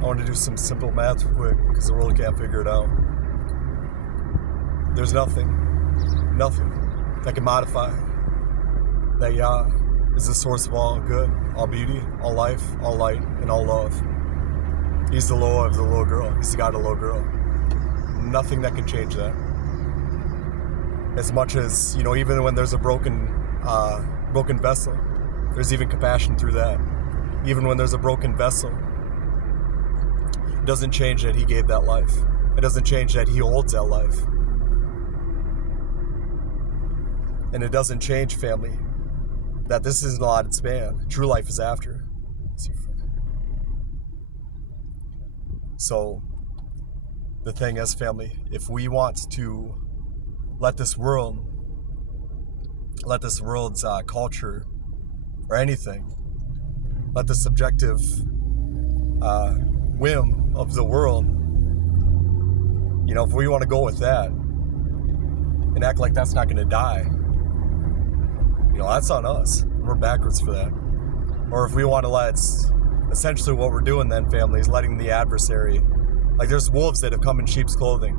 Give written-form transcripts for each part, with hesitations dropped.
I want to do some simple math real quick because the world can't figure it out. There's nothing that can modify that Yah is the source of all good, all beauty, all life, all light, and all love. He's the Loa of the little girl. He's the God of the little girl. Nothing that can change that. As much as, even when there's a broken vessel, there's even compassion through that. Even when there's a broken vessel, it doesn't change that he gave that life. It doesn't change that he holds that life. And it doesn't change, family, that this isn't a allotted span. True life is after. So, the thing is, family, if we want to let this world's culture or anything, let the subjective whim of the world, if we want to go with that and act like that's not going to die, that's on us. We're backwards for that. Or if we want to essentially what we're doing then, family, is letting the adversary, there's wolves that have come in sheep's clothing.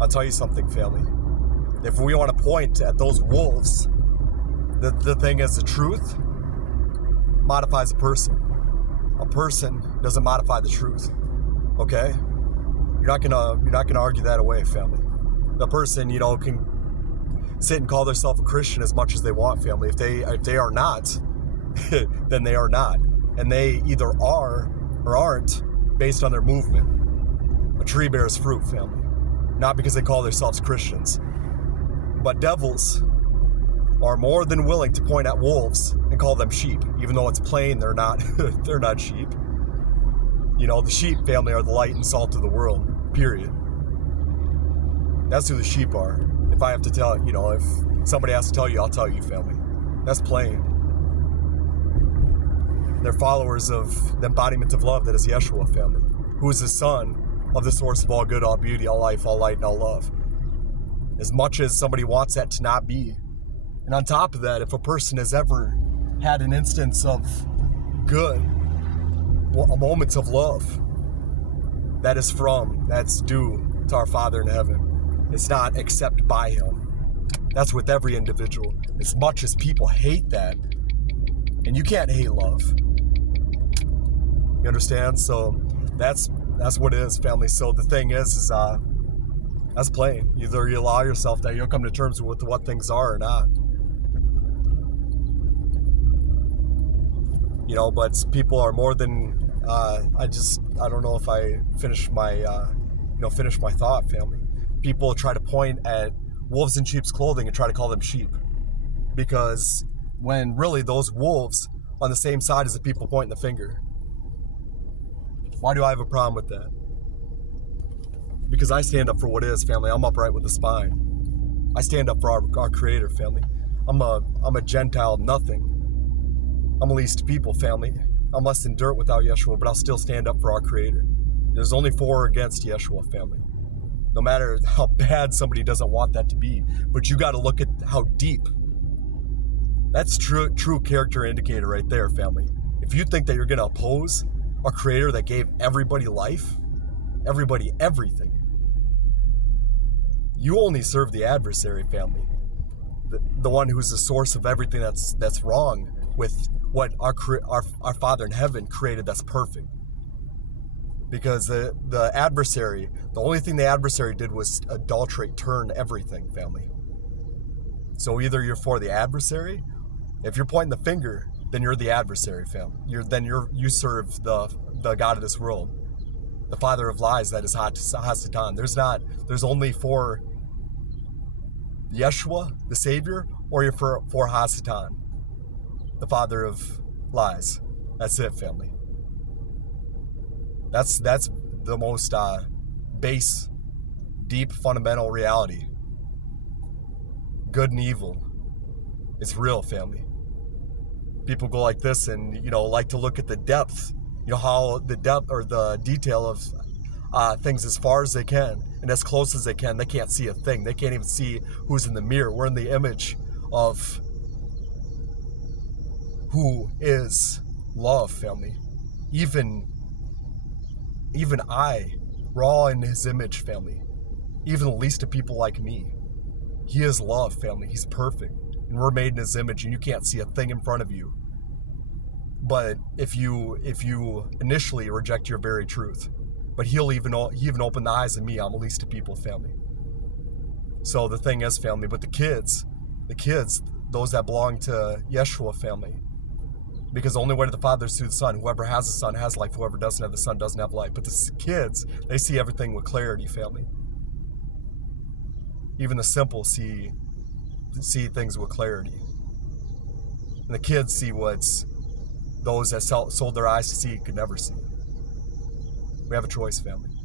I'll tell you something, family. If we want to point at those wolves, the thing is, the truth modifies a person. A person doesn't modify the truth. Okay? You're not gonna argue that away, family. The person, can sit and call themselves a Christian as much as they want, family. If they are not, then they are not. And they either are or aren't based on their movement. A tree bears fruit, family. Not because they call themselves Christians. But devils are more than willing to point at wolves and call them sheep, even though it's plain they're not they're not sheep. The sheep, family, are the light and salt of the world, period. That's who the sheep are. If I have to tell it, if somebody has to tell you, I'll tell you, family. That's plain. They're followers of the embodiment of love that is Yeshua, family, who is the son of the source of all good, all beauty, all life, all light, and all love. As much as somebody wants that to not be. And on top of that, if a person has ever had an instance of good, a moment of love, that's due to our Father in heaven. It's not except by him. That's with every individual. As much as people hate that, and you can't hate love. You understand? So that's what it is, family. So the thing is that's plain. Either you allow yourself that you'll come to terms with what things are or not. But people are more than I don't know if I finished my thought, family. People try to point at wolves in sheep's clothing and try to call them sheep, because when really those wolves on the same side as the people pointing the finger. Why do I have a problem with that? Because I stand up for what is, family. I'm upright with the spine. I stand up for our Creator, family. I'm a Gentile nothing. I'm a least people, family. I'm less than dirt without Yeshua, but I'll still stand up for our Creator. There's only for or against Yeshua, family. No matter how bad somebody doesn't want that to be. But you got to look at how deep. That's true character indicator right there, family. If you think that you're going to oppose a Creator that gave everybody life, everybody everything, you only serve the adversary, family. The one who's the source of everything that's wrong with what our Father in heaven created that's perfect. Because the adversary, the only thing the adversary did was adulterate, turn everything, family. So either you're for the adversary, if you're pointing the finger, then you're the adversary, family. You serve the God of this world, the father of lies, that is Hasatan. There's only for Yeshua, the Savior, or you're for Hasatan, the father of lies. That's it, family. That's the most base, deep, fundamental reality. Good and evil. It's real, family. People go like this and, like to look at the depth, how the depth or the detail of things as far as they can and as close as they can. They can't see a thing. They can't even see who's in the mirror. We're in the image of who is love, family. Even even we're all in his image, family. Even the least of people like me. He is love, family. He's perfect. And we're made in his image, and you can't see a thing in front of you. But if you initially reject your very truth, but he even opened the eyes of me. I'm the least of people, family. So the thing is, family, but the kids, those that belong to Yeshua, family, because the only way to the Father is through the Son. Whoever has the Son has life. Whoever doesn't have the Son doesn't have life. But the kids, they see everything with clarity, family. Even the simple see things with clarity. And the kids see what's those that sold their eyes to see could never see. We have a choice, family.